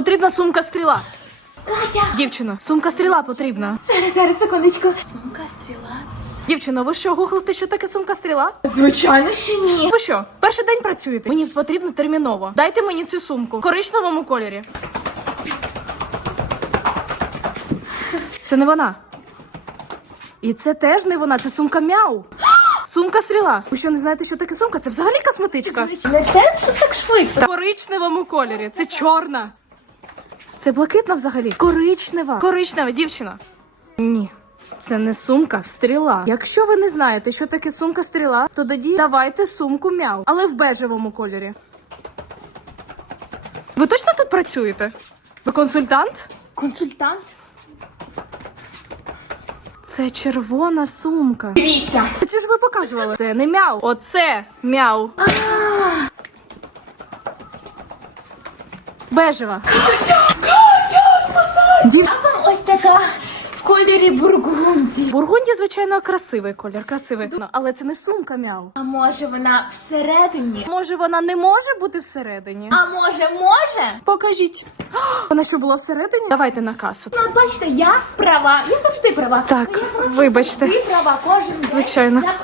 Потрібна сумка стріла. Катя! Дівчино, сумка стріла потрібна. Зараз, зараз, секундочку. Сумка стріла. Дівчино, ви що, гуглите, що таке сумка стріла? Звичайно, що ні. Ви що, перший день працюєте? Мені потрібно терміново. Дайте мені цю сумку в коричневому кольорі. Це не вона. І це теж не вона, це сумка мяу. Сумка стріла. Ви що не знаєте, що таке сумка? Це взагалі косметичка. Не все що так швидко. В коричневому кольорі. Це чорна. Це блакитна взагалі. Коричнева. Коричнева, дівчина. Ні. Це не сумка стріла. Якщо ви не знаєте, що таке сумка стріла, то тоді давайте сумку мяу, але в бежевому кольорі. Ви точно тут працюєте? Ви консультант? Консультант? Це червона сумка. Дивіться. Це ж ви показували. Це не мяу. Оце мяу. Бежева. Кольорі бургунді. Бургунді, звичайно, красивий колір, красивий. Але це не сумка мяу. А може вона всередині? Може, вона не може бути всередині? А може, може? Покажіть. Вона що була всередині? Давайте на касу. Ну, от бачите, я права. Я завжди права. Так, Ну, я просто вибачте. завжди права кожен день. Звичайно. Я...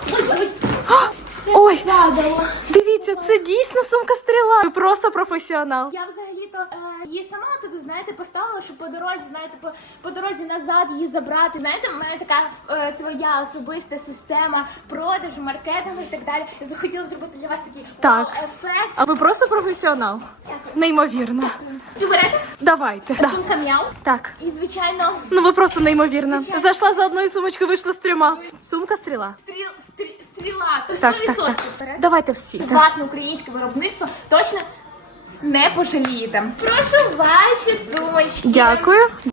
Ой, ой. Дивіться, це дійсно сумка стріла. Ви просто професіонал. Я взагалі-то е, її сама туди, знаєте, поставила, щоб по дорозі, знаєте, по, по дорозі назад її забрати. Знаєте, в мене така е, своя особиста система продажу, маркетингу і так далі. Я захотіла зробити для вас такий Так. ефект. А ви просто професіонал. Дякую. Неймовірно. Цю берете? Давайте. Да. Сумка м'яу. Так. І, звичайно, Ну ви просто неймовірна. Звичайно. Зайшла за одною сумочкою, вийшла з трьома. Сумка стріла. стріл, стрі, стріла. То 100% Так, так, так. Давайте всі. Так. Власне українське виробництво точно не пожалієте. Прошу ваші сумочки. Дякую.